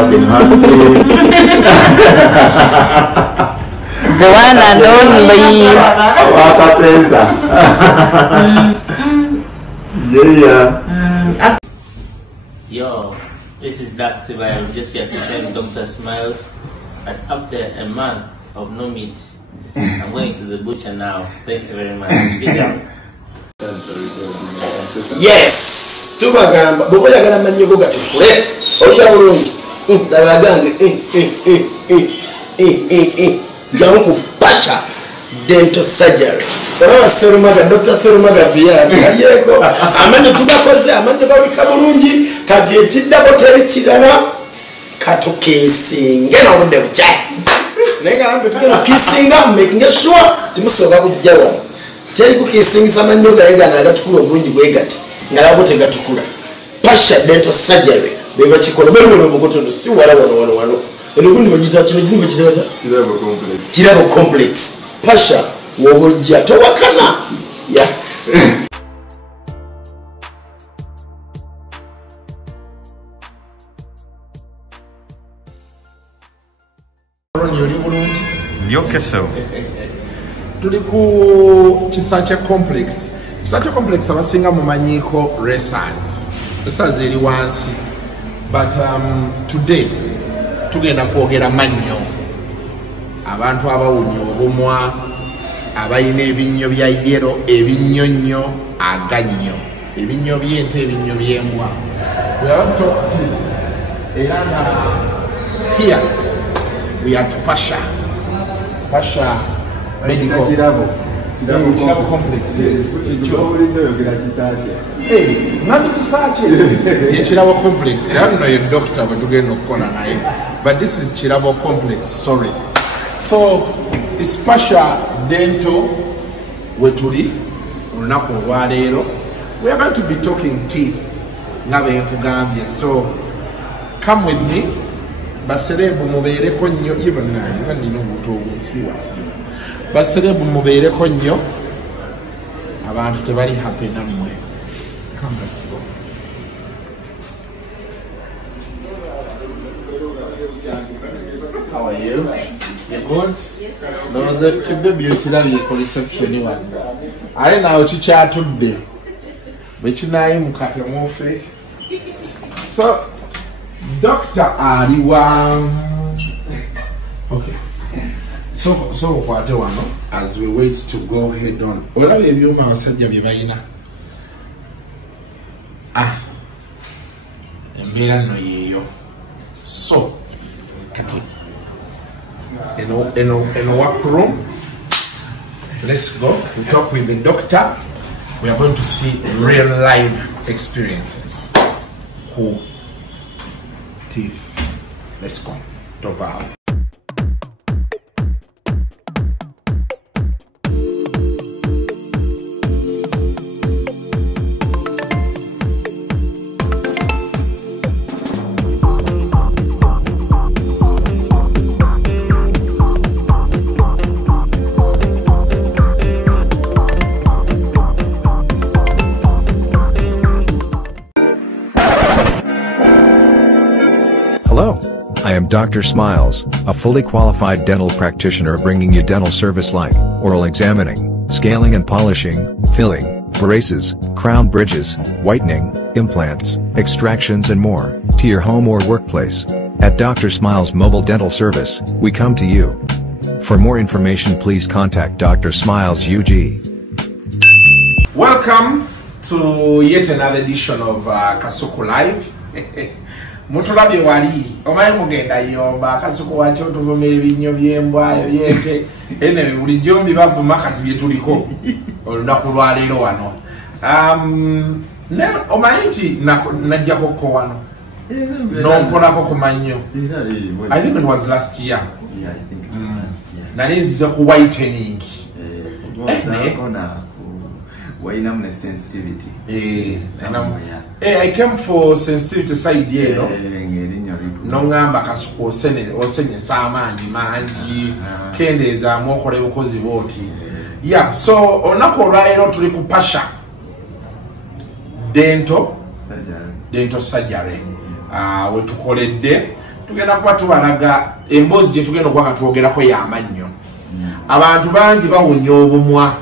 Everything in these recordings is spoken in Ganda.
working hard. The one and only. Yeah. Yo, this is Dark Survival. I'm just here to tell Dr. Smiles that after a month of no meat, I'm going to the butcher now. Thank you very much. Big up. Yes! Tubagamba, boya gana manyo gatukule. Oya bulungi. Dabagange. Jangu Pasha dental surgery. Owa Serumaga, Dr. Serumaga biyani. Ayeko. Amanye tugakoze, amanye gabika bulungi. Kati ekidabo teri kirala. Katukesinge na obudde bucha. Nenga lambe tukena kisinga, making sure timusoka kujja wano. Teri kukisingisa manyo gaega na gatukula obulungi bwegati. Ngalabo tegatukula. Pasha dental surgery. Beba chikola bero bogotondo si wala wano. Elugundi bagita kino kizimbe kirata. Kirabo complex. Pasha wobojja towakana. Ya. Yokeso. Tuli ku Kisache complex. Kisache complex abasinga mumanyiko racers. Racers eri wansi. But today tugenda kwogera mannyo abantu abawunya obumwa abayina ebinnyo bya yero ebinnyonnyo agannyo ebinnyo by'ente ebinnyo by'embwa. We have talked and here we are to Pasha Medical Chirabo complex. Chirabo complex. I don't know a doctor, but but this is Chirabo complex. Sorry. So it's Pasha dental wetuli runako walero. We are going to be talking teeth. So come with me. Baserebu mubeereko nnyo even nino omuntu obusiwasi. Baserebu mubeereko nnyo abantu tebali happy nammwe. Come let's go. How are you? You good? No, the baby you should have your reception one. I know chikyatudde. Bwekinayi mukate mufe. So Doctor Aliwa. Okay. So what do I know? As we wait to go head on. Ola bebyo mabasajja byebayina. Embeera no yeyo. So kati in a work room. Let's go. We talk with the doctor. We are going to see real life experiences. Cool. Teeth. Let's go. Toval. I am Dr. Smiles, a fully qualified dental practitioner bringing you dental service like oral examining, scaling and polishing, filling, braces, crown bridges, whitening, implants, extractions and more, to your home or workplace. At Dr. Smiles Mobile Dental Service, we come to you. For more information please contact Dr. SmilesUg. Welcome to yet another edition of Kasuku Live. Mutulabi wali omaye mugenda yoba Kasuku wacho tuvome ebinnyo byembwa ebyente ene buli jombi bavuma kati byetuliko olunaku lwaleero wano ne omaye nti najjako ko wano nonkolako ku mannyo. I think it was last year. Yeah, I think last year. Nali nzize ku whitening. Sensitivity. I came for sensitivity side no ngamba Kasuku osenye samanyi mangi kendeza mokole bukozi boti. Yeah, so onako olwairo tuli ku Pasha dental surgery. We tukoledde tugenda kuba tubalaga emboozi gye tugenda okuba nga twogerako y'amannyo. Abantu bangi bawunya obumwa,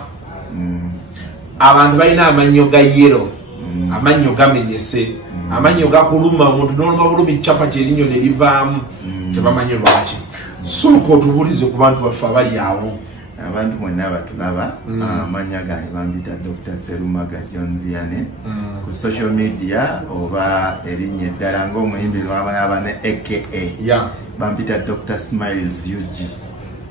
abantu balina amannyo ga yero, amannyo gamenyese, amannyo gakuluma, omuntu n'oluma bulumi capati erinnyo ne livaamu, tebamanyi lwaki. Sooka otubuulize ku bantu baffe abali awo. Abantu mwenna batulaba, amannya gange bambita Dr. SmilesUg John Vianney ku social media oba erinnya eddala ng'omuyimbi lw'abanabane AKA bambita Dr. SmilesUg.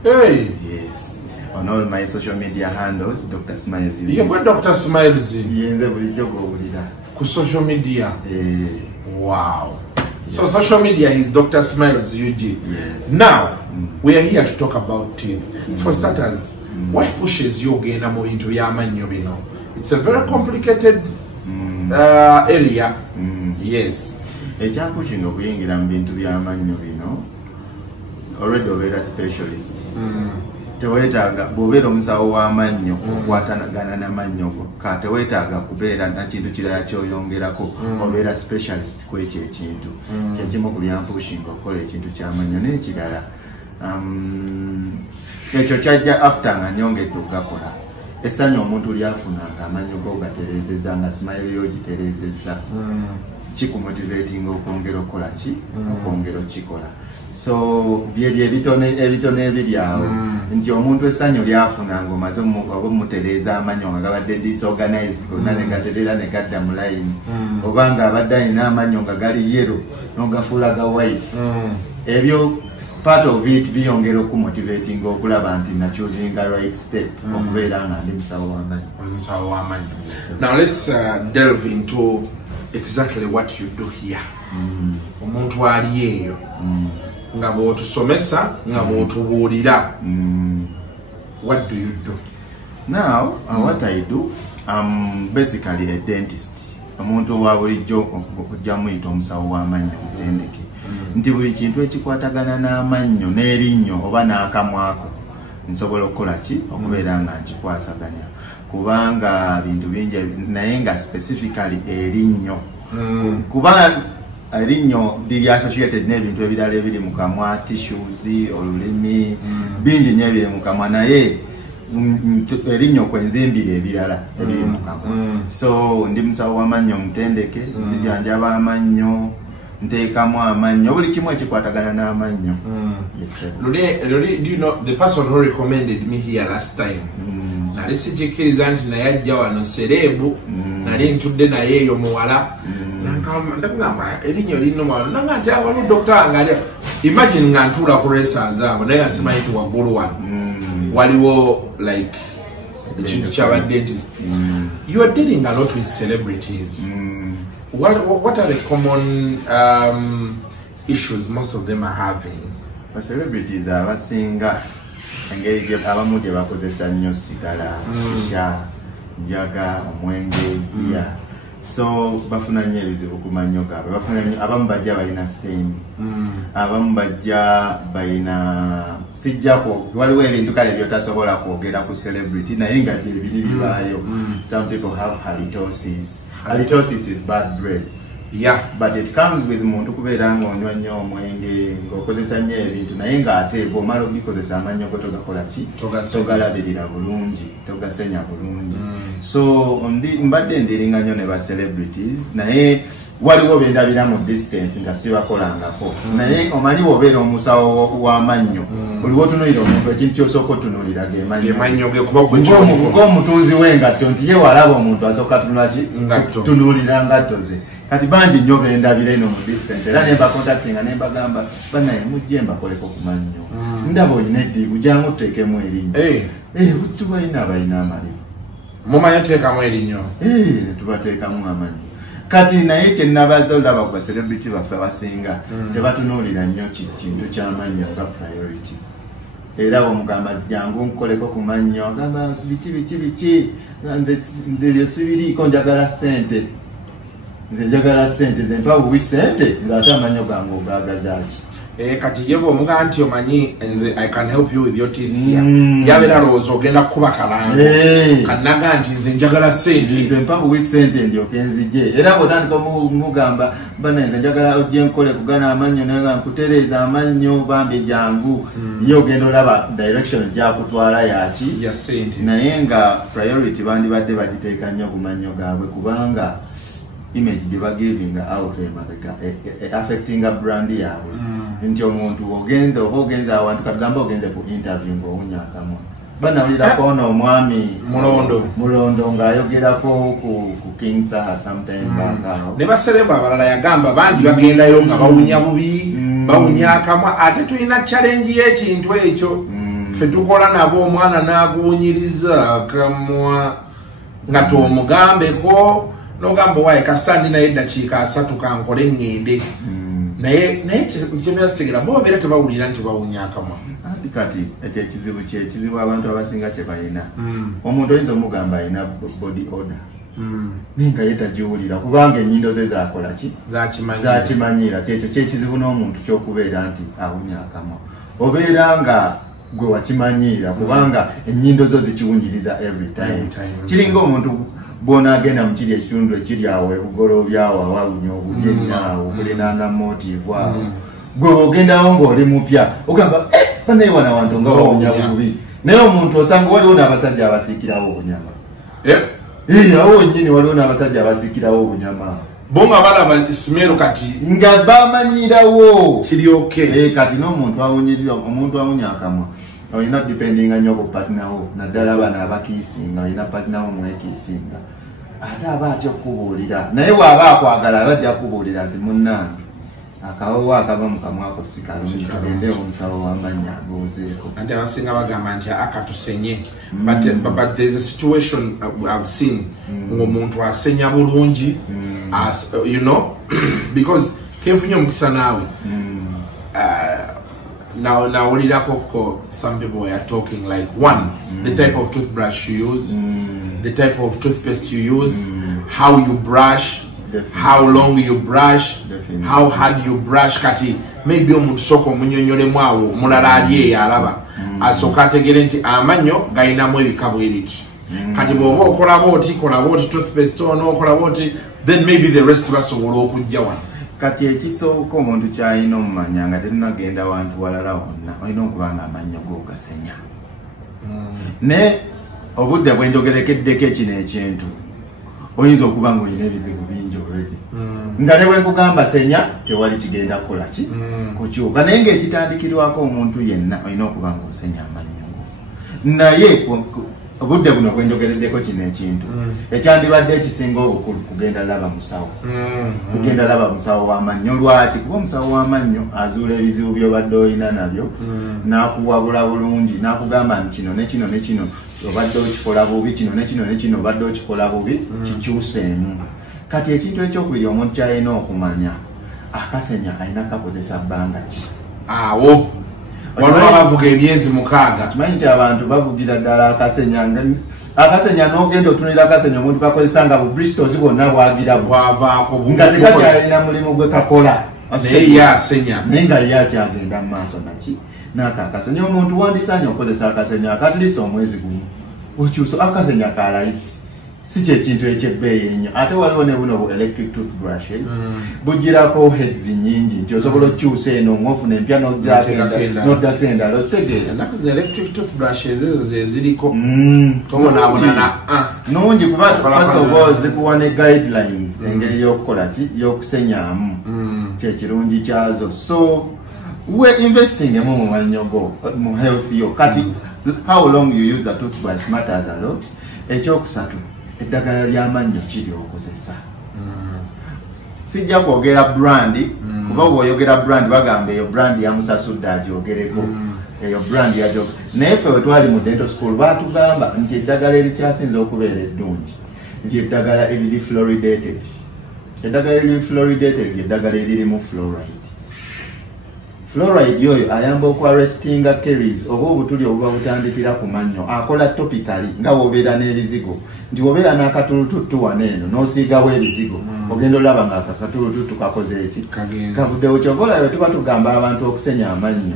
Hey. Yes. On all my social media handles, Dr. SmilesUg. You've got Dr. Smiles Yenze bulijjo g'owulira. Ku social media. Wow. So social media is Dr. SmilesUg. Yes. Now, we are here to talk about teeth. For starters, what pushes you again into y'amannyo bino? It's a very complicated area. Yes. Ekyakukino okuyingira mu bintu by'amannyo bino, already obeera specialist. Teweetaaga bw'obeera omusawo w'amannyo okwatagana n'amannyo gokka, teweetaaga kubeera na kintu kirala ky'oyongerako, obeera specialist ku ekyo ekintu. Kyekimu ku byampuushinga okukola ekintu ky'amannyo n'ekirala. Ekyo kyajja after nga nyongedde okugakola. Essanyu omuntu lyafunanga amannyo go gatereezezza nga Smile ogitereezezza. Kikumotivatinga okwongera okukola ki? Okwongera okikola. So byeri ebitone ebiri awo nti omuntu essanyu lyafunanga omaze omutereeza amannyo nga gabadde disorganized gonna ne gaterera ne gadda mu line, oba nga abadde alina amannyo nga gali yellow n'ogafuula ga white. Ebyo part of it biyongera okumotivating okulaba nti na choosing the right step okubeera nga ndi musawo w'amannyo. Now let's delve into exactly what you do here. Omuntu ali eyo nga bw'otusomesa nga bw'otubuulira. What do you do? Now, what I do, I'm basically a dentist. Omuntu wa bulijjo okujja muyita omusawo w'amannyo kutendeke. Nti buli kintu ekikwatagana n'amannyo n'erinnyo oba n'akamwako nsobola okukola ki? Okubeera nga nkikwasaganya. Kubanga bintu bingi naye nga specifically erinnyo. Kuba erinnyo liri associated n'ebintu ebirala ebiri mu kamwa, tissues, olulimi, bingi nnyo ebiri mu kamwa, naye erinnyo kwenzimbira ebirala ebiri mu kamwa. So ndi musawo w'amannyo mutendeke, nzijanjaba amannyo, nteekamu amannyo, buli kimu ekikwatagana n'amannyo. Do you know the person who recommended me here last time? Nali sikikkiriza nti naye ajja wano Celeb, nali ntudde naye eyo muwala. Ndakugamba erinnyo lino wano nanga nti waliwo doctor wange. Imagine nga ntuula ku racers abo naye nga simanyi nti waggulu wano waliwo like ekintu ky'aba dentist. You are dealing a lot with celebrities. What are the common issues most of them are having? Celebrities abasinga engeri gye abamu gye bakozesa nnyo sigala, shisha, njaga, omwenge, bia. So bafuna nnyo ebizibu ku mannyo gaabwe. Bafuna nnyo, abamu bajja balina stains, abamu bajja balina sijjako, waliwo ebintu kale byotasobola kwogera ku celebrity naye nga gyebiri bibaayo. Some people have halitosis. Halitosis is bad breath. Yeah, but it comes with muntu kubeera ng'onywa nnyo omwenge, ng'okozesa nnyo ebintu naye ng'ate bw'omala obikozesa amannyo go togakola ki? Togalabirira bulungi, togasenya bulungi. So mbadde ndiringa nnyo ne ba celebrities naye waliwo bendabira mu distance nga sibakolangako. Naye omanyi bw'obeera omusawo w'amannyo, buli wotunuulira omuntu ekintu ky'osooka otunuulira ge mannyo ge, ng'omutunzi w'engatto nti ye walaba omuntu asooka tunuulira ngatto ze. Kati bangi nnyo bendabira eno mu distance era ne mbakontaktinga ne mbagamba bannaye mujje mbakoleko ku mannyo. Ndaba olina eddiibu jangu tuteekemu erinnya. Tubalina abalina amalibu. Mumanyi tuteekamu erinnya? Ne tubateekamu amannyo. Kati naye kye nabaza olaba ku celebrity baffe abasinga tebatunuulira nnyo kintu ky'amannyo nga priority. Era bw'omugamba jangu nkoleko ku mannyo agamba biki nze byo sibiriiko njagala ssente. Nze njagala ssente, ze mpa buwi ssente ng'ate amannyo gange ogaagazaaki. kati yebo omuga nti omanyi nze I can help you with your teeth here yabera rozo ogenda kuba kalango kanaga nti nze njagala sente nze mpapo wi sente ndio kenzije era botandika mugamba bana nze njagala ojje nkole kugana amannyo naye nkutereza amannyo bambe jangu yo gendo laba direction ja kutwala yaki ya sente naye nga priority bandi badde bagiteeka nnyo ku mannyo gaabwe kubanga image they were giving out affecting a brand yawe nti omuntu ogenza abantu kagamba ogenze ku interview ng'owunya Akamwa bana ulira kono omwami mulondo ng'ayogerako ku King Saha sometime back ne baseleba abalala yagamba bangi bagendayo nga bawunya bubi bawunya Akamwa ate tulina challenge y'ekintu ekyo ffe tukola nabo omwana n'aguwunyiriza Akamwa nga tomugambeko nogamba wae kasandi na eddakiika 3 kankole ngende naye kyemyasitegera bo beera tebawulira nti bawunya Akamwa kati ekizibu abantu abasinga kye balina omuntu oyinza omugamba alina body order ninga yetagiwulira kubanga ennyindo ze zakola ki zakimanyira kyekyo kyekizibu n'omuntu kyokubeera nti awunya Akamwa obeera nga gwe wakimanyira kubanga ennyindo zo zikiwunyiriza every time kiringa omuntu bona agenda mukiri ekitundu ekiri awo ebugolobyawo awawunya obugenyawo kulinanga motive awo gwe ogendawo ng'oli mupya ogamba banaye wana wantu nga wawunya bubi naye omuntu osanga waliwo n'abasajja abasiikirawo obunyama awo wennyini waliwo n'abasajja abasiikirawo obunyama bonga balaba Smile kati nga bamanyirawo kiryoke kati n'omuntu awunyirira omuntu awunya Akamwa olina depending nnyo ku patinawo naddala abana abakiisinga olina patinawo mwekiisinga ate aba atya okubuulira naye bw'aba akwagala bajja kubuulira nti munnange akawowo akava mu kamwako si kalungi tugende omusawo w'amannya agoozeeko anti abasinga bagamba nti akatusenye but there's a situation I've seen ng'omuntu asenya bulungi you know because kenfunye omukisa naawe now some people are talking like one the type of toothbrush you use the type of toothpaste you use how you brush how long you brush how hard you brush kati maybe omuntu soko munyonyolemu awo mulala ali yalaba asoka ategere nti amannyo gayinamu ebikabo ebiti kati bw'oba okola bw'oti toothpaste ono okola bw'oti then maybe the rest basobola okujja wano kati ekisooka omuntu kyalina omumanya nga tetunagenda wantu walala wonna olina okuba nga amannyo googasenya ne obudde bwenjogerekeddeko ekino ekintu oyinza okuba ng'olina ebizibu bingi already nga ne bwenkugamba senya tewali kigenda kukola ki kukyuka naye ng'ekitandikirwako omuntu yenna olina okuba ng'osenya amannyo naye obudde buno bwenjogereddeko kino ekintu ekyandibadde ekisinga obukulu kugenda laba musawo kugenda laba musawo w'amannyo lwaki kuba omusawo w'amannyo azuula ebizibu by'obadde olina nabyo n'akuwabula bulungi n'akugamba nti kino ne kino ne kino obadde okikola bubi kino ne kino ne kino obadde okikola bubi kikyuseemu kati ekintu ekyokubiri omuntu kyalina okumanya akasenya alina kakozesa bbanga ki awo waliwo abavuga emyezi 6 kimanyi nti abantu bavugira ddala akasenya n'ogenda otunulira akasenya omuntu kakozesa nga bu bristols bwonna bwagira bwavaako nga tekakyalina mulimu gwe kakola naye ye asenya naye nga ye akyagenda mu maaso naki n'ako akasenya omuntu wandisaanye okukozesa akasenya akatlist omwezi gumu okyusa akasenya kalayisi si kyekintu ekyebbeeyi ennyo ate waliwo ne buno bu electric toothbrushes bugirako heads nyingi nti osobola okukyusa eno ng'ofuna empya n'oddako endala okitegeera enaku zi electric toothbrushes ezo ze ziriko tobonaabonana nungi kuba fasobola zikuwa ne guidelines engeri y'okukola ki y'okusenyaamu kyekirungi kyazo so we investing emu mu mannyo go mu health yo kati how long you use the toothbrush matters a lot ekyokusatu eddagala ly'amannyo kiri okozesa sijja kwogera brand kuba bw'oyogera brand bagamba eyo brand yamusasudde agyogereko eyo brand yajo naye ffe we twali mu dental school baatugamba nti eddagala erikyasinza okubeera eddungi nti eddagala eriri fluoridated eddagala eriri fluoridated eddagala eririmu fluoride fluoride yoyo ayamba okuarrestinga caries oba obutuli obuba butandikira ku mannyo akola topically nga wobeera n'ebizigo nti wobeera n'akatulututtu waneeno n'osiigawo ebizigo ogenda olaba nga akatulututtu kakoze eki kavuddewo kyovolayo tuba tugamba abantu okusenya amannyo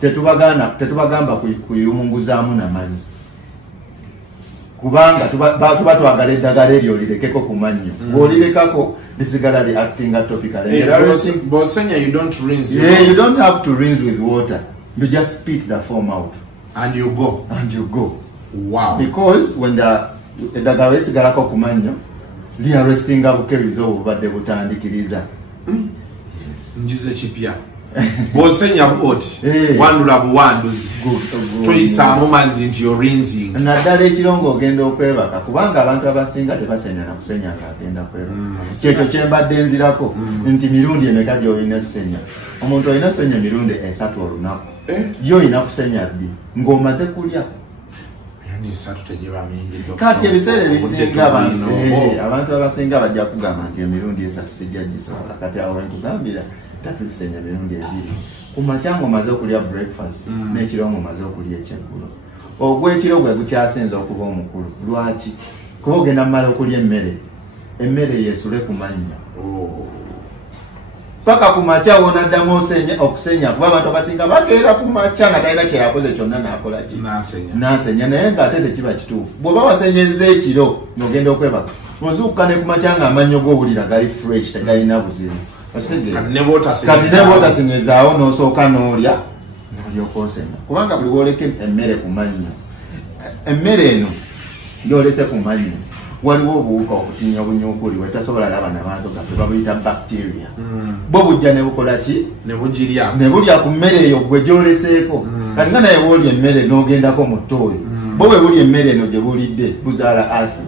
tetubagamba kuyumunguzaamu n'amazzi kubanga tuba twagala eddagala eryo lirekeko ku mannyo bw'olirekako lisigala li actinga topically. You don't rinse. Yeah, you don't have to rinse with water. You just spit the foam out. And you go. Wow. Because when the eddagala lisigala ku mannyo liarrestinga bukeries obubadde butandikiriza. Njize kipya. Bosenya boti wandula buwanduzi toyisaamu mazzi nti yo rinsing naddala ekirongo ogenda okwebaka kubanga abantu abasinga tebasenya na kusenya ng'agenda kwebaka kyekyo kyembadde nzirako nti mirundi emeka gy'olina esenya omuntu olina senya mirundi 3 olunaku gy'olina kusenya 2 ng'omaze kulya kati ebiseera ebisinga abantu abasinga bajja kugamba nti emirundi 3 sijja gisobola kati awo wenkugambira tatusenya mirundi 2 kumakyango maze okulya breakfast n'ekirongo maze okulya ekyeggulo ogw'ekiro gwe gukyasinza okuba omukulu lwaki kuba ogenda mumala okulya emmere yeesule ku mannya paka ku makya wonaddamu okusenya kuba abantu abasinga bakeera ku makya nga talina kyeyakoze kyonna n'akola ki n'asenya naye ng'ate tekiba kituufu bw'oba wasenyezza ekiro n'ogenda okwebaka ozuukuka ne ku makya ng'amannyo g'owulira gali fresh tegalina buzibu kati nebootasenyezaawo n'osooka n'olya n'olyoka osenya kubanga buli wooleka emmere ku mannyo emmere eno gy'olese ku mannyo waliwo obuwuka okutinya obunyuukuli wetasobola laba namaaso gaffe babuyita bacteria bo bujja ne bukola ki ne bulya ku mmere eyo gwe gyoleseeko kati nga naye woolya emmere n'ogendako mu ttooyo bo bwe bulya emmere eno gye bulidde buzaala acid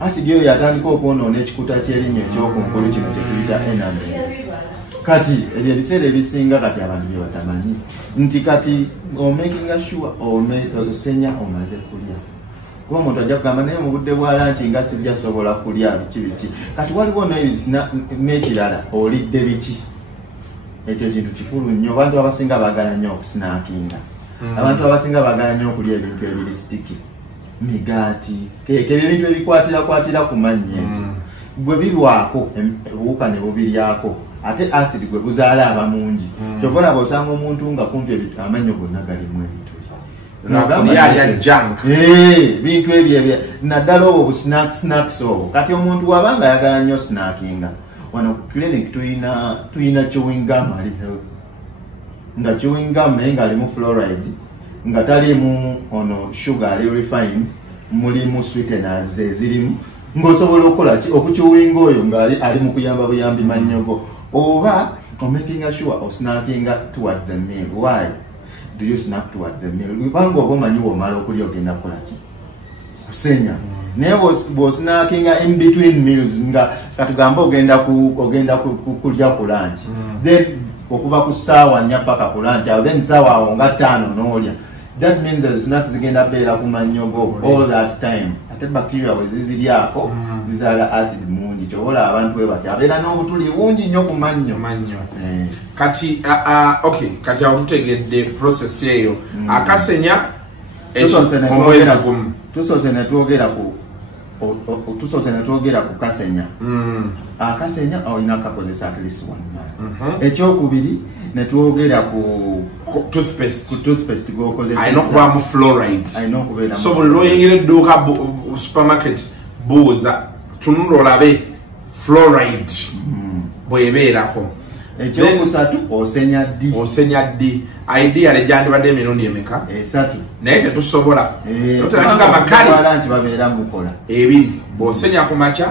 acid oyo yatandika okwonoona ekikuta ky'erinnyo ekyokunkulu kino kye tuyita enamel kati ebyo ebiseera ebisinga kati abantu bye batamanyi nti kati omakinga sure osenya omaze kulya kuba omuntu ajja kugamba naye mu budde bwa lanki nga sijja sobola kulya biki kati waliwo n'ekirala olidde biki ekyo kintu kikulu nnyo abantu abasinga baagala nnyo okusinakinga abantu abasinga baagala nnyo okulya ebintu ebiri sitiki migaati ebyo ebintu ebikwatira ku mannyo gwe birwako obuwuka ne bubiryako ate acid gwe buzaala abamungi kyova olaba osanga omuntu nga kumpi amannyo gonna galimu ebituli bintu ebyo naddala obwo snacks obwo kati omuntu wabanga ayagala nnyo snackinga wano ku clinic tuyina chewing gum ali health nga chewing gum naye ng'alimu fluoride nga talimu ono sugar ali refined mulimu sweeteners ezirimu ng'osobola okukola ki okuchewinga oyo ng'ali mu kuyamba buyambi mannyogo oba making sure osnackinga towards the meal. Why do you snack towards the meal? Kubanga oba omanyi w'omala okulya ogenda kukola ki kusenya naye bw'osnackinga in between meals nga katugamba ogenda kulya ku lunch then okuva ku ssaawa 4 paka ku lunch awo then ssaawa awo nga 5 n'olya. That means that snacks zigenda beera ku mannyogo all that time. Ate bacteria bwe ziziryako zizaala acid mungi kyobola abantu bwe batya abeera n'obutuli bungi nnyo ku mannyo. Kati okay, kati awo tutegedde process eyo akasenya omwezi gumu tusoose ne twogera ku kasenya. Akasenya olina kakozesa at least 1 month. Ekyokubiri ne twogera ku toothpaste gokozesa ayina okubamu fluoride. So buli lwoyingira edduuka supermarket buuza tunula olabe fluoride bwebeerako. Ekyokusatu osenya ddi ideally gyandibadde emirundi emeka 3 naye tetusobola notenatinga makali nti babeera mukola 2 bw'osenya ku makya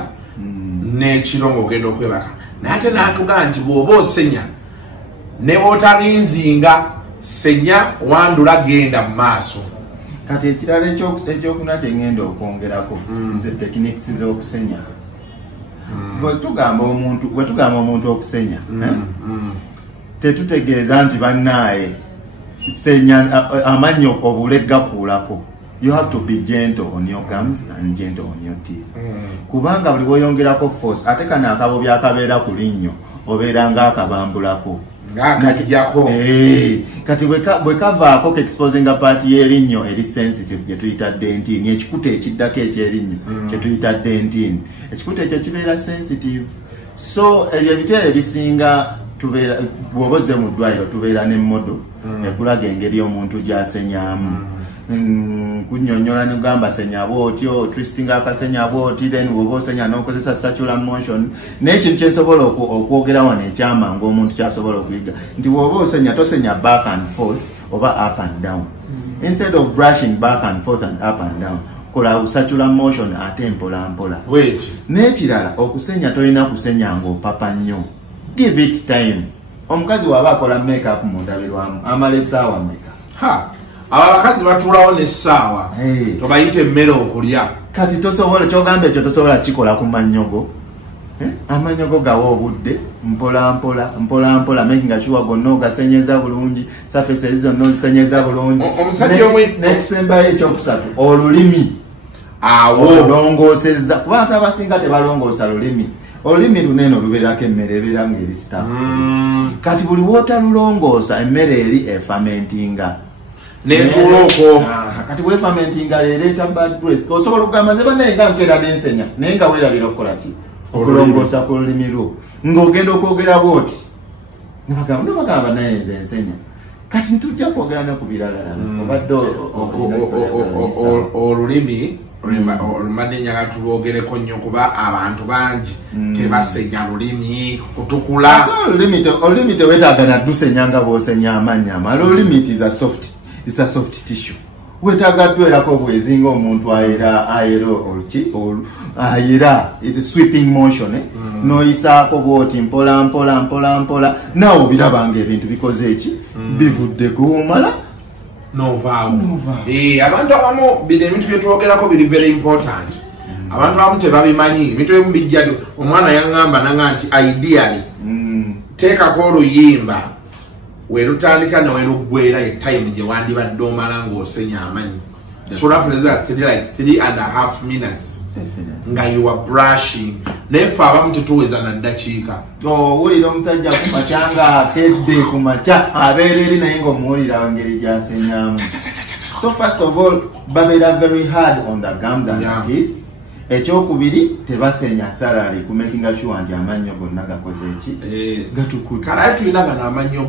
n'ekiro ng'ogenda okwebaka naye ate n'atugaa nti bw'oba osenya ne bw'otarinzinga senya wandula genda mu maaso. Kati ekirala ekyokuna kye ngenda okwongerako ze techniques z'okusenya. Bwe tugamba omuntu okusenya tetutegeeza nti bannaaye senya amannyo obule gakuulako. You have to be gentle on your gums and gentle on your teeth. Kubanga buli bw'oyongerako force ate kano akabo byakabeera ku linnyo obeera ng'akabambulako kati bwe kavaako kexposinga party y'erinnyo eri sensitive gye tuyita dentin ekikuta ekiddako ekyerinnyo kye tuyita dentin ekikuta ekyo kibeera sensitive so ebyo ebitera ebisinga bw'oba ozze mu ddwaliro tubeera n'emmodo ekulaga engeri omuntu gy'asenyaamu kunnyonnyola ne kugamba senya bw'otyo twistinga akasenya bw'oti then bw'oba osenya n'okozesa circular motion n'ekintu kyensobola okwogera wano ekyamangu omuntu kyasobola okuyiga nti bw'oba osenya tosenya back and forth oba up and down instead of brushing back and forth and up and down kola circular motion ate mpola mpola n'ekirala okusenya tolina kusenya ng'opapa nnyo give it time omukazi waba akola makeup mu ndabirwamu amala essaawa meka abakazi batuulawo n'essaawa tobayite emmere okulya kati tosobola kyogamba ekyo tosobola kikola ku mannyogo amannyogo gawa obudde mpola mpola making sure gonna ogasenyeza bulungi surfaces zonna ozisenyeza bulungi n'ekisembayo ekyokusatu olulimi awo olongoosezza kubantu abasinga tebalongoosa lulimi olulimi luneeno lubeerako emmere ebeera ng'eri sitafu kati buli wootalulongoosa emmere eri efamentinga netuuloko kati bwefamentinga leereeta bad breath osobola okugamba nze bannaye nga nkeera n'ensenya naye nga weerabira okukola ki okulongoosa ku lulimi lwo ng'ogenda okwogera bwoti nebagamba naye nze ensenya kati ntujja kwogera ne ku biralala obadde olulimi olumadde nyaga tulwogereko nnyo kuba abantu bangi tebasenya lulimi kutukula olulimi teweetaaga naddusenya nga bw'osenya amanyama olulimi is a soft tissue weetaaga ddwerako bwezinga omuntu ayera it's a sweeping motion noyisaako bwoti mpola nawe obirabanga ebintu bikoze eki bivudde kuwumala novaamu abantu abamu bino ebintu byetwogerako biri very important abantu abamu tebabimanyi ebintu ebimu bijja omwana yaŋŋamba nanga nti ideally teekako oluyimba werutandika neweruggwera etime gye wandibadde omala ng'osenya amanyi solafuneza 3.5 minutes nga you are brushing naye ffe abamu tetuweza na ddakiika owulira omusajja kumakya nga akedde kumakya abeera eri naye ng'omuwulira ngeri gy'asenyaamu so first of all babeera very hard on the gums and the teeth ekyokubiri tebasenya thoroughly kumakinga sure nti amannyo gonna gakoze eki gatukuta kale tulina gano amannyo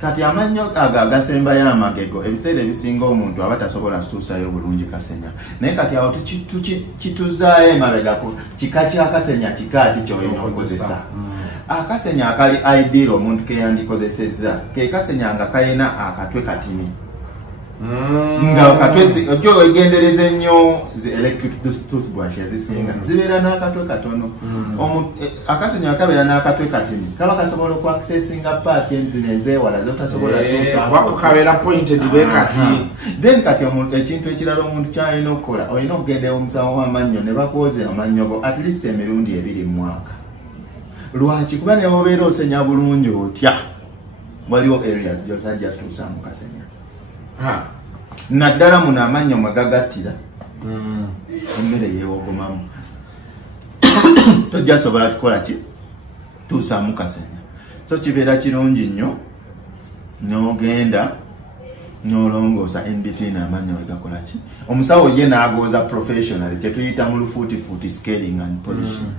kati amannyo ago agasembayo amagego ebiseera ebisinga omuntu aba tasobola kutuusayo bulungi kasenya naye kati awo kituzaayo emabegako kika kyakasenya kikaaki kyolina okukozesa akasenya akali ideal omuntu keyandikozesezza ke kasenya nga kayina akatwe katini nga katwesi ojo ogendereza ennyo zi electric toothbrush ezisinga zibeera n'akatwe katono akasenya akabeera n'akatwe katini kaba kasobola oku accessinga part enzino ezeewala zotasobola kabeera pointed kati then kati ekintu ekirala omuntu kyalina okukola olina okugenda omusawo w'amannyo ne bakwoza amannyogo at least emirundi 2 mu mwaka lwaki kuba ne obeera osenya bulungi otya waliwo areas gyosajja tuusaamu kasenya naddala muno amannyo mwe gagattira emmere yeewogomamu tojja sobola kukola ki tuusaamu kasenya so kibeera kirungi nnyo n'ogenda n'olongoosa in between amannyo we gakola ki omusawo ye n'agooza professionally kyetuyita mu lufuutifuuti scaling and polishing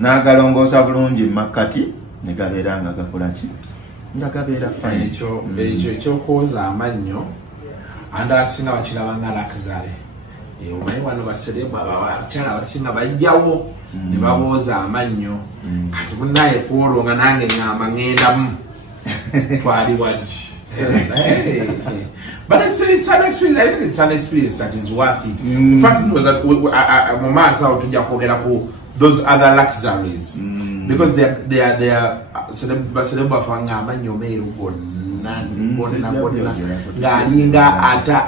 n'agalongoosa bulungi mu makkati ne gabeera nga gakola ki nga gabeera fine ekyo ekyokwoza amannyo andi asinga bakiraba nga lakizale omanyi wano baserebu abakyala abasinga bajjawo ne babooza amannyo kati munaye kwolwo nga nange ngamba ŋŋendamu twali wali but it's an experience. I think it's an experience that is worth it. In fact, it was mu maaso awo tujja kwogera ku those other luxuries because they are baserebu bafanga amannyo meeru bonna ng'alinga ata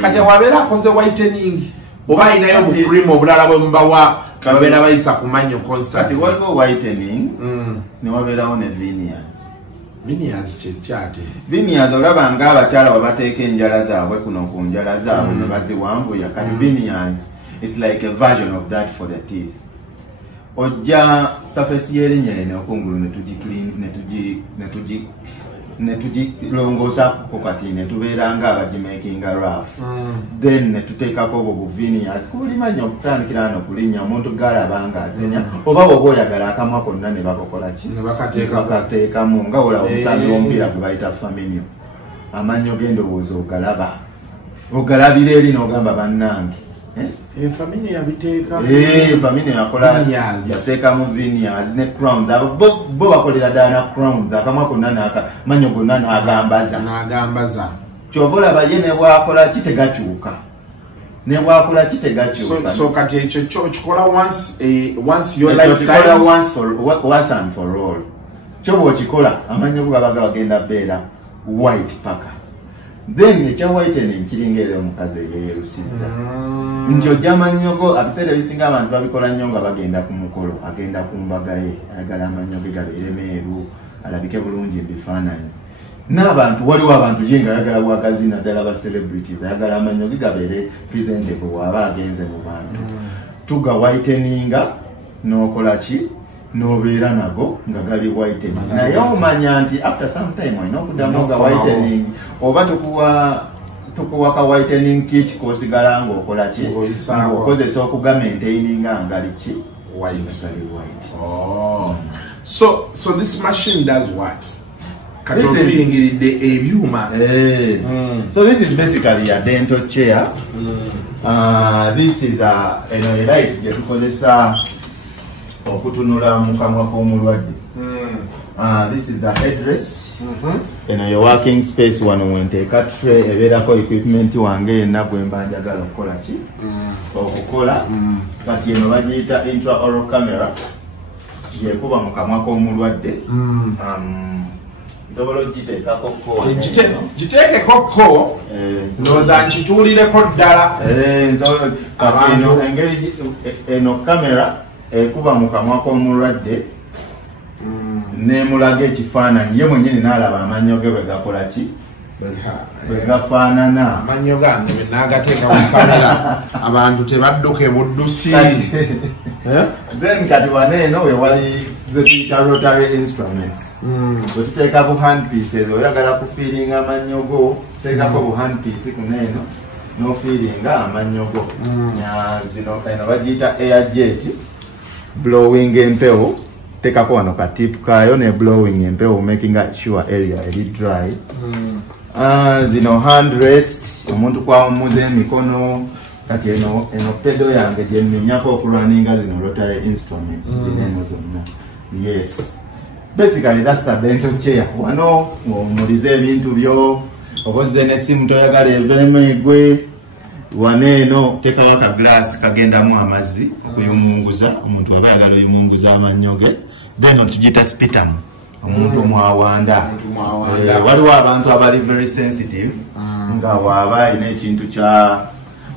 kati wabeera akoze whitening oba ayinayo bukrim obulala bwe mubawa babeera bayisa ku mannyo constant. Kati waliwo whitening ne wabeerawo ne veneers kyekyate veneers olaba nga abakyala bwe bateeka enjala zaabwe kuno ku njala zaabwe ne baziwambuya kati veneers is like a version of that for the teeth ojja surface y'erinnya eno okungulu ne tugilongoosa ko kati ne tubeera nga abagimakinga rough. Then ne tuteekako obwo buvinias kulimanya okutandikira wano kulinnya omuntu galaba nga asenya oba bw'oba oyagala akamwa konna ne bakokola ki bakateekamu nga olaba omusambi w'omupiira gwe bayita faminyo amannyo g'endowooza ogalabira eri n'ogamba bannange faminyo yabiteeka faminyo yakola yateekamu vinias ne crowns bo bakolera ddala na crowns akamwa konna n'akamannyo gonna n'agambaza kyova olaba ye ne bwakola ki tegakyuka so kati ekyo kikola once your lifetime once and for all kyo bw'okikola amannyo go gaba bagenda beera white paka then ekya whitening kiringa era omukazi eyeyerusiza nti ojja amannyo go ebiseera ebisinga abantu babikola nnyo nga bagenda ku mukolo agenda ku mbaga ye ayagala amannyo ge gabeere meeru alabike bulungi ebifaananyi n'abantu waliwo abantu ye nga ayagala bwagazi naddala ba celebrities ayagala amannyo ge gabeere presentable bw'aba agenze mu bantu tuga whiteninga n'okola ki n'obeera nago nga gali whitening naye omanya nti after some time olina okuddamu ga whitening oba tukuwa ka whitening kit k'osigala ng'okola ki ng'okozesa okugamantaininga ngali ki white. So this machine does what? So this is basically a dental chair. This is a light gye tukozesa okutunula mu kamwa k'omulwadde. This is the headrest. Your working space wano wenteeka tray ebeerako equipment wange yenna gwe mba njagala okukola ki okukola kati eno bagiyita intraoral camera yekuba mu kamwa k'omulwadde. Nsobola okgiteekako ko giteekeko ko ndowooza nkituulireko ddala kati engeri eno kamera ekuba mu kamwa k'omulwadde nemulaga ekifaananyi ye mwennyini n'alaba amannyo ge bwe gakola ki bwe gafaanana amannyo gange bwe naagateeka mu kamera abantu tebadduka ebuddusi. Then kati wano eno we wali ze tuyita rotary instruments bwe tuteeka bu handpieces oyagala kufiiringa amannyo go tuteekako bu handpiece kuno eno n'ofiiringa amannyo go. Zino eno bagiyita air jet blowing empewo tekako wano ka tip kayo ne blowing empewo making sure area eri dry. Zino hand rest omuntu kwawumuza emikono kati eno pedo yange gye nnyako okulwaninga zino rotary instruments zineno zonna. Yes, basically that's a dental chair. Wano omulize ebintu byo oboze n'essimu toyagala eveemu egwe waneeno tekawo aka glass kagendamu amazzi okuyumunguza omuntu aba ayagala oyumunguza amannyo ge. Then otugiyita spitam omuntu mwawanda. Waliwo abantu abali very sensitive nga bw'aba alina ekintu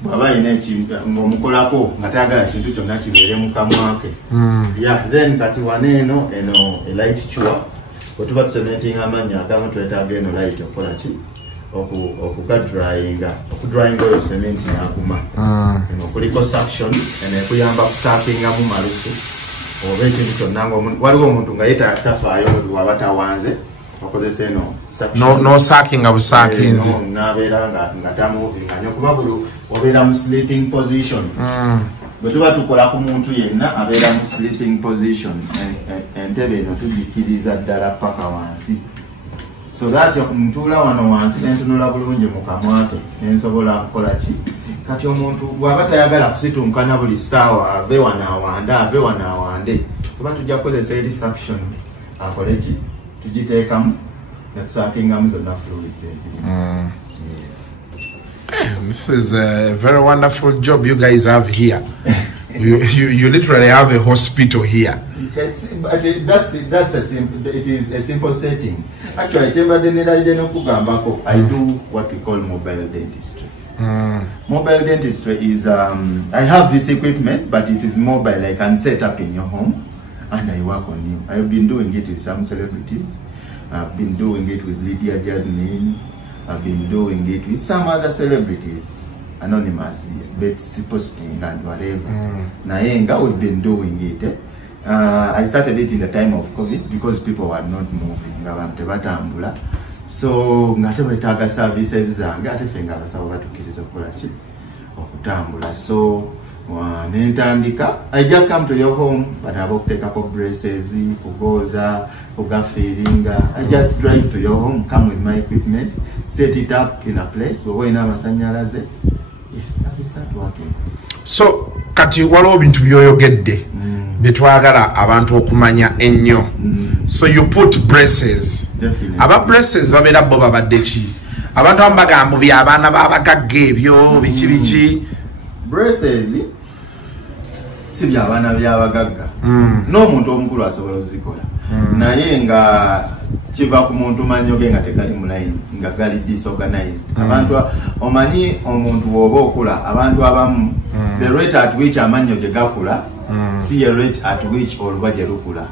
bw'aba alina omukolako nga tayagala kintu kyonna kibeere mu kamwa ke. Then kati waneeno eno elight chua bwe tuba tusementinga amannyo agamu twetaaga eno light okukola ki okudryinga oyo cement n'aguma. Kuliko suction eno ekuyamba kusakingamu malusu oba ekintu kyonna waliwo omuntu nga ye tafaayo waba tawanze okozesa eno nosakinga busakinzi n'abeera nga tamuvinga nyo kuba buli obeera mu sleeping position. Bwe tuba tukola ku muntu yenna abeera mu sleeping position entebe eno tugikiriza ddala paka wansi so that ntuula wano wansi nentunula bulungi mu kamwa ke nensobola kukola ki kati omuntu bw'aba tayagala kusitunkana buli ssaawa ave wanaawande tuba tujja kukozesa eri suction akole ki tugiteekamu netusakingamu zonna fluids ezirimu. This is a very wonderful job you guys have here. You literally have a hospital here. It is a simple setting. Actually, I do what we call mobile dentistry. Mobile dentistry is, I have this equipment, but it is mobile. I can set up in your home and I work on you. I've been doing it with some celebrities. I've been doing it with Lydia Jasmine. I've been doing it with some other celebrities, anonymously, but posting and whatever. Nayenga, we've been doing it. I started it in the time of COVID because people were not moving. Abantu tebatambula. So ngate wetaga services zange ate fenga basawo batukiriza okukola ki okutambula. So nentandika, I just come to your home but I take up braces, kugoza, kugafiringa. I just drive to your home, come with my equipment, set it up in a place where ina masanyalaze. Yes, I will start working. So kati waliwo bintu byoyogedde betwagala abantu okumanya ennyo. So you put braces. Definitely. Aba braces babera bo babadde ki? Abantu ambagambo by'abaana babagagga ebyo biki. Braces si by'abaana by'abagagga. N'omuntu omukulu asobola okuzikola. Naye nga kiva ku muntu manyoge nga tekali mu line nga gali disorganized. Abantu omanyi omuntu oba okula abantu abamu the rate at which amanyo gye gakula si ye rate at which oluba gye lukula.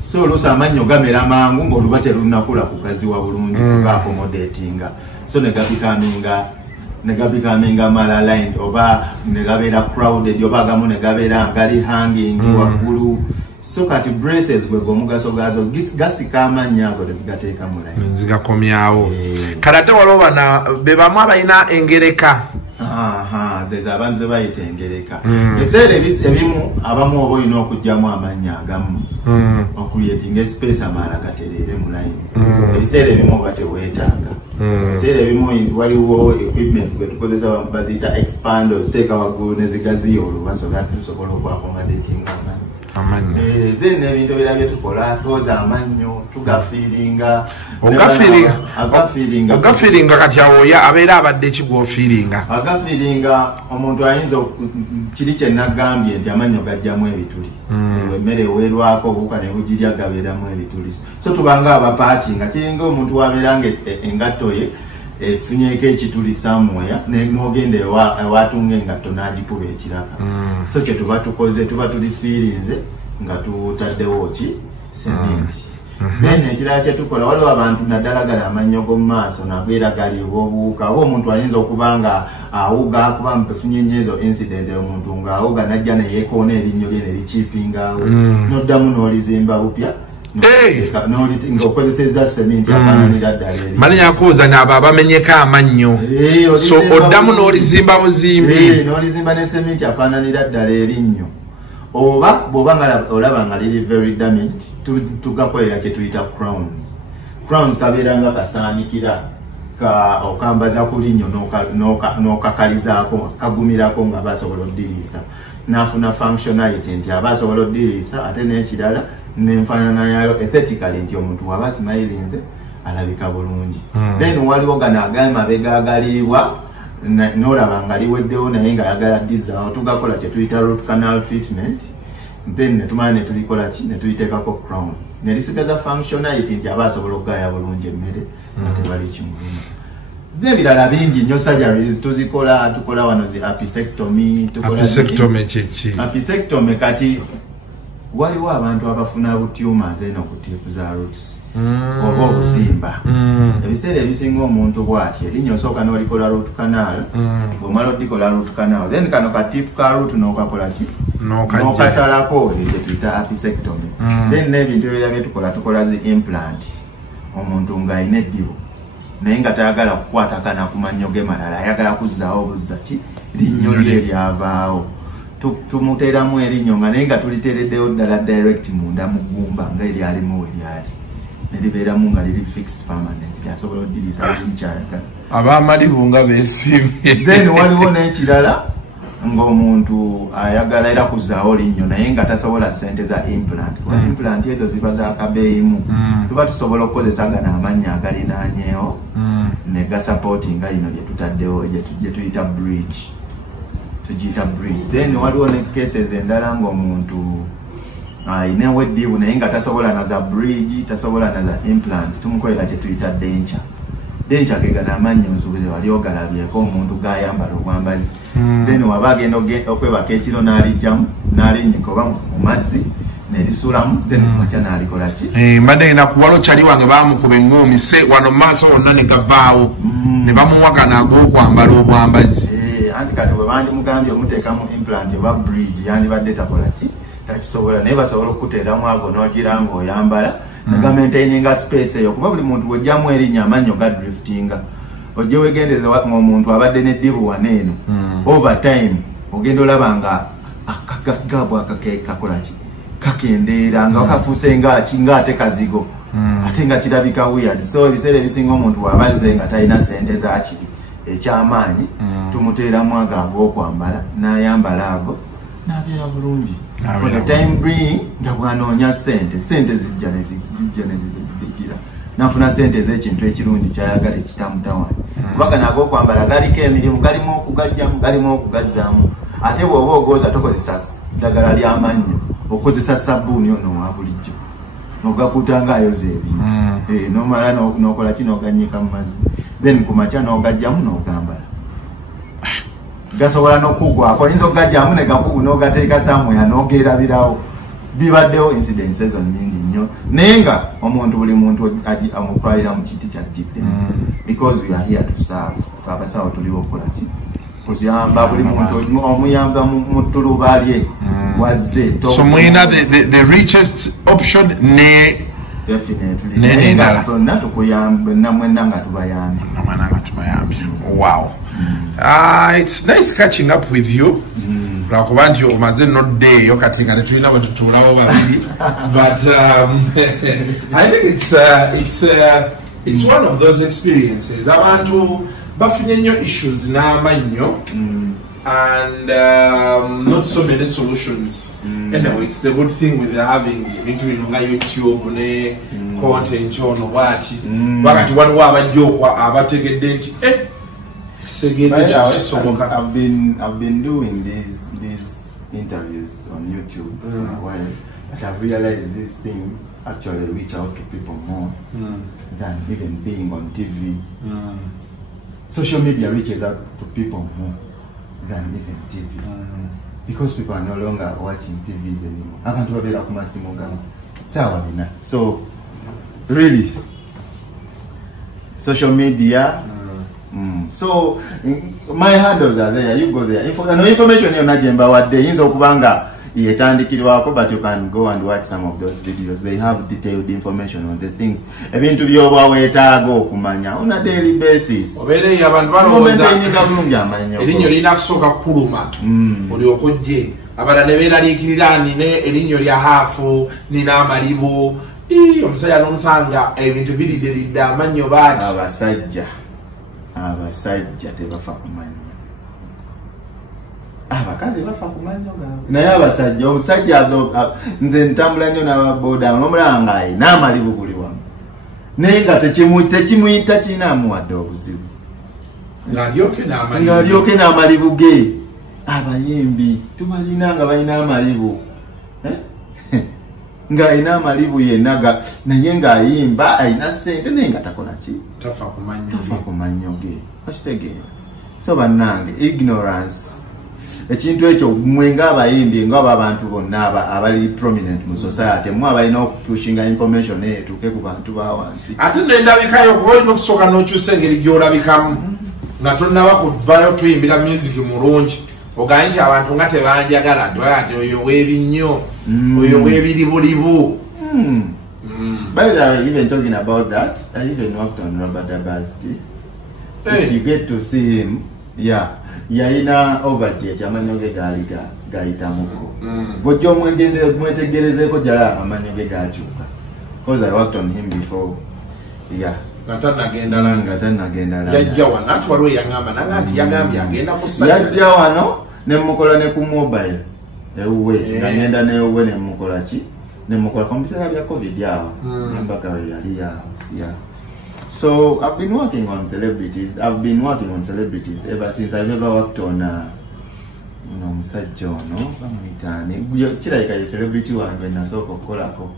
So oluusi amanyo gamera mangu ng'oluba terunakula kugaziwa bulungi kugaccommodatinga. So negabikaminga malaligned oba negabeera crowded oba agamu negabeera gali hanging waggulu. So kati braces gwe gomugaso gazo gasika amanya ago tezigateeka mu line nzigakomyawo. Kalate waliwo bana be bamu abalina engereka. Zeza abantu ze bayita engereka. Ebiseera ebimu abamu oba olina okugyamu amanya agamu okuyetinga space amala gatereere mu line. Ebiseera ebimu oba teweetaaga. Ebiseera ebimu waliwo equipment gwe tukozesa baziyita expanders teeka waggulu ne zigaziya olubasobola tusobola okwaccommodatinga amanya. Then ebintu ebirala bye tukola twoza amannyo tugafiiringa. Ogafiiringa kati awo abeera abadde kigwofiiringa. Agafiiringa omuntu ayinza kiri kye nagambye nti amannyo gajjamu ebituli. Emmere eweerwako obuuka ne bugirya gabeeramu ebituli. So tubanga abapaakinga kiringa omuntu wabeeranga engatto ye efunyeeko ekituli somewhere n'ogenda ewatunga engatto n'agikuba ekiraka. So kye tuba tukoze tuba tulifiirinze nga tutaddewo ki sementi. Then ekirala kye tukola waliwo abantu naddala gali amannyo g'omu maaso nageera galiibwa obuwuka oba omuntu ayinza okuba nga awuga kuba mpefunye nnyo ezo incident omuntu ng'awuga najja ne yeekoona erinnyo lye ne likiipingawo n'oddamu n'olizimba bupya ng'okozesezza sementi afaananira ddala eri. Mani yakuuza n'abo abamenyeko amannyo. So oddamu n'olizimba buzimbi. N'olizimba ne sementi afaananira ddala erinnyo. Oba bw'oba nga olaba nga liri very damaged tugakolera kye tuyita crowns. Crowns kabeera nga kasaanikira okambaza ku linnyo n'okakalizaako kagumirako nga basobola oddiriisa n'afuna functionality nti aba asobola oddiriisa ate n'ekirala n'enfaanana yayo aesthetically nti omuntu waba smilinze alabika bulungi. Then waliwo gano ag'emabega agaliibwa n'olaba nga liweddewo naye nga yagala ddizaawo tugakola kye tuyita root canal treatment. Then netumala ne tulikola ki ne tuyiteekako crown ne lisigaza functionality nti aba asobola okugaaya bulungi emmere nga tewali kimuluma. N'ebirala bingi nnyo surgeries tukola wano zi apicectomy. Apicectomy kati waliwo abantu abafuna butumors eno ku tipu za roots oba obuzimba. Ebiseera ebisinga omuntu bw'ati erinnyo osooka n'olikola root canal bw'omala oddikola root canal then kano ka tipu ka root n'okakola ki n'okasalako ekyo tuyita apicectomy. Then n'ebintu ebirala bye tukola zi implant omuntu ng'alina eddibu naye nga tayagala kukwatagana ku mannyo ge malala ayagala kuzzaawo buzza ki linnyo lye lyavaawo tumuteeramu erinnyo nga naye nga tuliteereddeyo ddala direct munda mu ggumba nga eryalimu we lyali ne libeeramu nga liri fixed permanent lyasobola oddiriisa likyayagala. Abamalibu nga beesimbye. Then waliwo n'ekirala ng'omuntu ayagala era kuzzaawo linnyo naye nga tasobola ssente za implant. Kuba implant ezo ziba za kabeeyimu. Tuba tusobola okukozesa gano amannya agalinaanyeewo ne gasupportinga lino lye tutaddewo gye tuyita bridge. Tugiyita bridge. Then waliwo ne cases endala ng'omuntu ayinawo eddibu naye nga tasobola na za bridge tasobola na za implant tumukolera kye tuyita denture. Denture ge gano amannyo nsuubire wali ogalabyeko omuntu gayambala obwambazi. Then waba agenda okwebaka ekiro n'alijjamu n'alinnyika oba mu mazzi nelisulamu then kumakya n'alikola ki. Mbadde ngenda ku walo kyali wange baamukuba eŋŋoomi wano mu maaso wonna ne gavaawo ne bamuwagana ag'okwambala obwambazi. Anti kati bwe bandimugambye omuteekamu implant oba bridge yandibadde takola ki tebakisobola naye basobola okuteeramu ago n'ogira ng'oyambala nga maintaininga space eyo kuba buli muntu bw'ojjamu erinnya amannyo ga driftinga ojje weegendeze ng'omuntu abadde n'eddibu wano eno over time ogenda olaba nga akagasigabwa akakolaki kakendeera nga wakafuuse ng'ate kazigo ate nga kirabika weird so ebiseera ebisinga omuntu bw'abazze nga talina sente zakiri ekyamaanyi tumuteeramu ago ag'okwambala n'ayambala ago n'abeera bulungi for the time being nga bwanoonya sente zijja nezidigira nafuna sente ez'ekintu ekirungi kyayagala ekitamutawanyi kubanga nag'okwambala galiko emirimu galimu okugajjamu galimu okugazzaamu ate bw'oba ogooza tokozesa ddagala ly'amannyo okozesa sabbuuni ono wa bulijjo nogakuta ng'ayoza ebintu nomala nokola ki n'oganyika mu mazzi then ku makya n'ogajjamu n'ogambala gasobola n'okugwako oyinza okugajjamu n'ogateeka samwera n'ogerabirawo bibaddewo incidents ezo nnyingi nnyo naye nga omuntu buli muntu amutwalira mu kiti kyajjiddemu because we are here to serve fe abasawo tuliwo okukola ki kuyamba buli muntu omuyamba mu ttuluba lye wazze so mwina the richest option ne definitely n'endala tonna tukuyamba namwenna nga tubayambye wow it's nice catching up with you lwakuba nti omaze nodde eyo kati nga tetulina bwe tutuulawo babiri but I think it's one of those experiences abantu bafunye nnyo issues n'amannyo and not so many solutions anyway it's the good thing with having ebintu bino nga YouTube ne content ono bwati wakati waliwo abajja abategedde nti I've been doing these interviews on YouTube for a while, but I've realized these things actually reach out to people more than even being on TV. Social media reaches out to people more than even TV because people are no longer watching TVs anymore. So really, social media. So my handles are there, you go there. Information you're not about the ins of Kubanga, but you can go and watch some of those videos. They have detailed information on the things. Even to your way go Kumanya on a daily basis. Abasajja tebafa kumanya abakazi bafa kumanya naye abasajja omusajja nze ntambula nnyo n'ababoda n'omulanga n'amalibu buli wamu naye nga tekimuyita kinaamu wadde obuzibu ng'alyoke n'amalibu ge abayimbi tubalina nga balina amalibu ng'alina amalibu yenna naye ng'ayimba alina ssente naye nga takola ki tafa kumannyo ge okitegeera so bannange ignorance ekintu ekyo mmwe ng'abayimbi ng'abo abantu bonna abali prominent mu society mmwe abalina okupushinga information etuuke ku bantu ba wansi ate n'endabikayo kuba olina okusooka n'okyusa engeri gy'olabikamu nga tonnaba kuvayo tuyimbira music mulungi ogaye nti abantu nga tebanjagala nti oyo weebinnyo oyo weebiribulibu. By the way, even talking about that, I even worked on Robert Abasti. If you get to see him, yaina overjet amanyoge gayitamuko bojjo mwetegerezeko jala amanyoge gakyuka because I worked on him before. Yajja wano nemukola ne ku mobile ewuwe ngagenda newuwe nemukola ki nemukola kompyuta bya COVID yawo mpaka yali yawo. So I've been working on celebrities. Ever since I've ever worked on musajja ono bamuyitani kirayika celebrity wange nasooka okukolako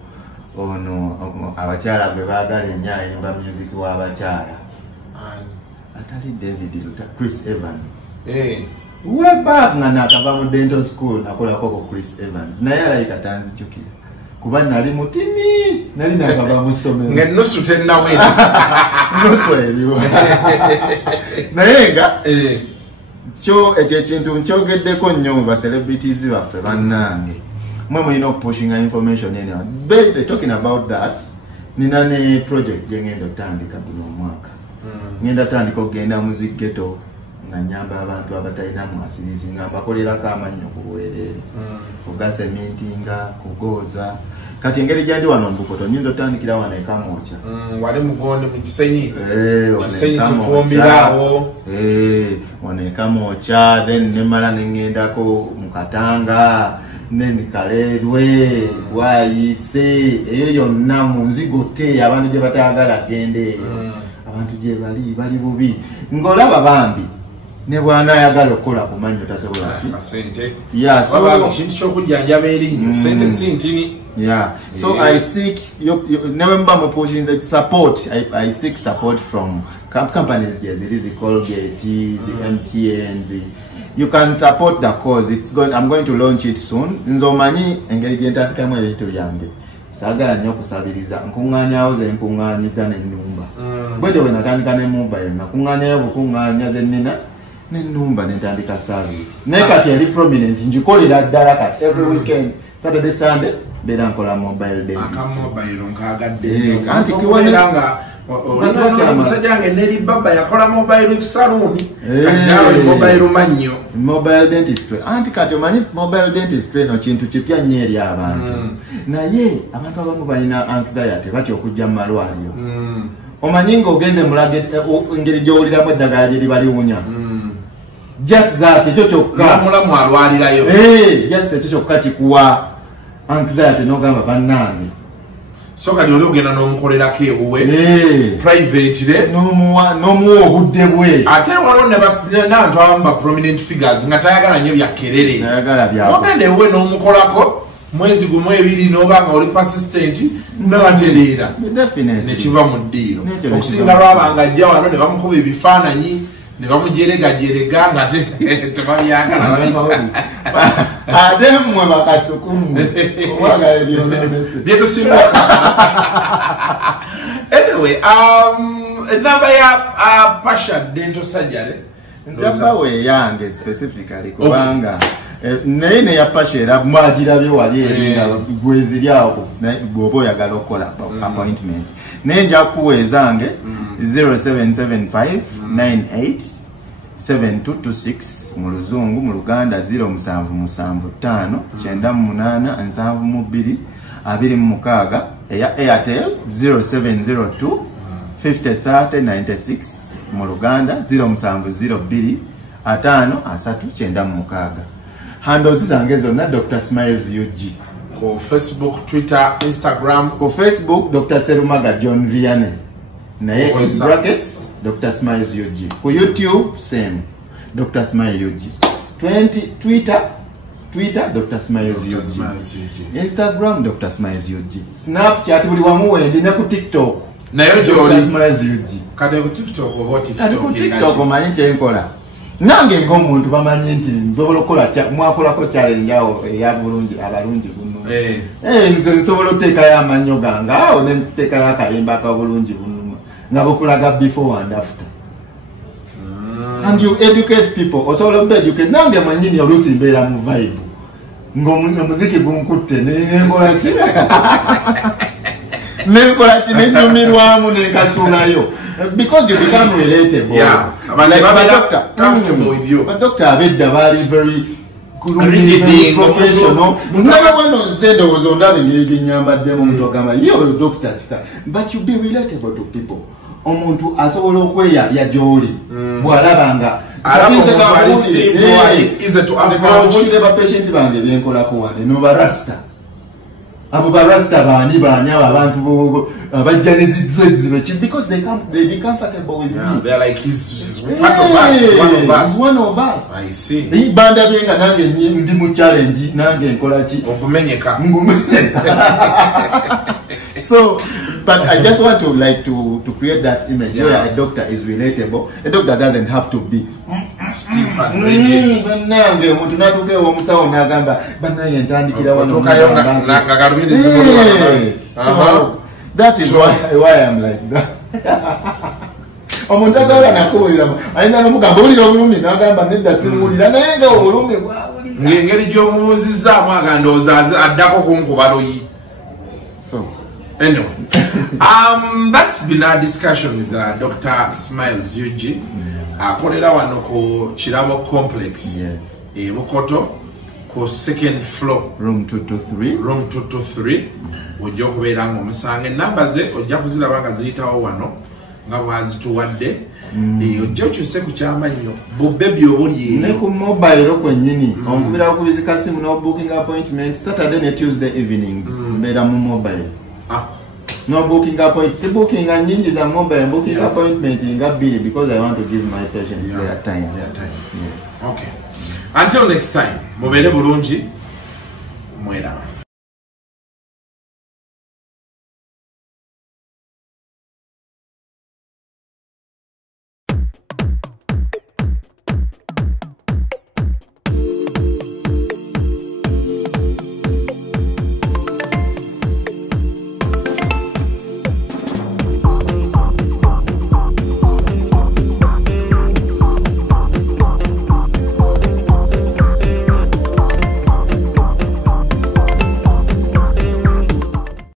ono abakyala bwe baagala ennyo ayimba music w'abakyala atali David Luta, Chris Evans. Way back nga nakava mu dental school nakolako ko Chris Evans naye alayika tanzijukira kuba nali mutini nali nakava mu ssomero ng'ennusu tennaweta nusu eriwo naye nga kyo ekyo ekintu nkyogeddeko nnyo mu ba celebrities baffe bannange mwe mulina pushing information anyhow. Basically talking about that, nina ne project jengenda otandika buno omwaka. Ngenda tandika okugenda mu ziggeto nga nyamba abantu abatalina mwasirizi nga bakolerako amannyo ku bwereere. Kugasa emintinga, kugoza. Kati engeri gyandi wano Mbukoto nyinza otandikira wano e Kamwocha. Wali mugonde mu Kisenyi. Kisenyi kifumbirawo. Wano e Kamwocha, then nemala nengendako mu Katanga, then Kalerwe, Wayise, eyo yonna mu Nzigote abantu gye batayagala gende eyo. Abantu gye bali bubi. Ngolaba bambi. Ne bwana ayagala okukola ku mannyo tasobola sente. Yeah, so kintu ky'okujjanjaba erinnya sente si ntini. Yeah, so I seek never pushing the support. I seek support from companies. Yes, it is the Colgate, the MTN. You can support the cause. I'm going to launch it soon. Nzomani engagement at Kamwe little yange. Sagala nnyo kusabiriza nkunganya ze nkunganyiza n'ennumba. Bwede we natandika ne mobile nakunganya bukunganya ze nina n'ennumba n'entandika service. Nekati eri prominent njikolera ddala kati every weekend Saturday Sunday bera nkola mobile dentist. Mobile nkagadde. Kanti kiwaniranga Sajange neri baba yakola mobile salon. Kati mobile mannyo. Mobile dentist. Anti kati omanyi mobile dentist no kintu kipya nnyo eri abantu. Naye abantu abamu balina anxiety batyo okujja mu malwaliro. Omanyi ng'ogenze mulage engeri gy'owuliramu eddagala lye libaliwunya. Just that ekyo kyokka. Mulamu alwalirayo. Just ekyo kyokka kikuwa anxiety n'ogamba bannange. So kati oli ogenda n'omukolerako ewuwe private le n'omuwa obudde bwe ate waliwo n'abantu abamu ba prominent figures nga tayagala nnyo byakerere ogenda ewuwe n'omukolako mwezi gumu ebiri n'oba nga oli persistent n'atereera nekiva mu ddiiro okusinga lwabanga ajja wano ne bamukuba ebifaananyi ne bamujeregajerega nga tebabyagala ate mmwe bakasuku mmwe obwagala ebyononese byetusinga. Anyway, enamba ya Pasha Dental Surgery ndaba we yange specifically kubanga naye ne ya Pasha era mwagirabye wali eringa gweziri awo bw'oba oyagala okukola appointment naye nja kuweezange 0775987226 mu luzungu mu Luganda 0775987226 eya Airtel 0702503096 mu Luganda 07025396 handles zange zonna Dr. SmilesUg ku Facebook, Twitter, Instagram. Ku Facebook Dr. Serumaga John Vianney naye in brackets Dr. SmilesUg. Ku YouTube same Dr. SmilesUg. Twitter Dr. SmilesUg. Instagram Dr. SmilesUg. Snapchat buli wamu wendi ne ku TikTok nayo Dr. SmilesUg. Kade ku TikTok oba TikTok omanyi kyenkola nange ng'omuntu bamanyi nti nsobola okukola mwakolako challenge awo eyabulungi abalungi buno nze nsobola okuteekayo amannyo gange awo ne nteekayo akalimba akabulungi buno nga bukulaga before and after. And you educate people osobola okubeeducate nange mwenyini oluusi mbeera mu vibe ng'omuziki gunkutte nenkola ki nenkola ki nenyumirwamu nenkasuulayo because you become relatable. Yeah, like comfortable with you. But Doctor Abedda very very professional. Never one of said was on that engaging nyamba demo mutogama. You're a doctor, but you be relatable to people. Omuntu asobola okweya ya joli bwalabanga easy to approach the patient bange byenkola ko wane no barasta abo barasta bani banya abantu abajja nezi dreads because they be comfortable with me. They're like he's one of us. I see. Banda byenga nange ndi mu challenge nange nkola ki okumenyeka. So but I just want to to create that image where a doctor is relatable. A doctor doesn't have to be stiff and rigid. Nange omuntu natuke omusawo nagamba banaye ntandikira wano so that is why I'm like that. omuntu azaala nakuwulira ayinza n'omugamba owulira obulumi n'agamba nedda sibuwulira naye nga obulumi bwawulira ng'engeri gy'omubuuzizzaamu agandooza addako kunkuba loyi. So anyway, that's been our discussion with Dr. SmilesUg. Akolera wano ku Kirabo Complex. Yes. Bukoto ku 2nd floor. Room 223. Room 223. Ojja okubeera ng'omusanga ennamba ze ojja kuziraba nga ziyitawo wano nga bwazituwadde. Ojja okyuse ku kyamannyo bubbe by'obuli ne ku mobile kwennyini onkubira okubizika simu no booking appointment Saturday ne Tuesday evenings mbeera mu mobile. No booking appointment. See booking nyingi za mobile booking appointment nga bbiri because I want to give my patients their time. Okay. Until next time, mubeere bulungi mwera.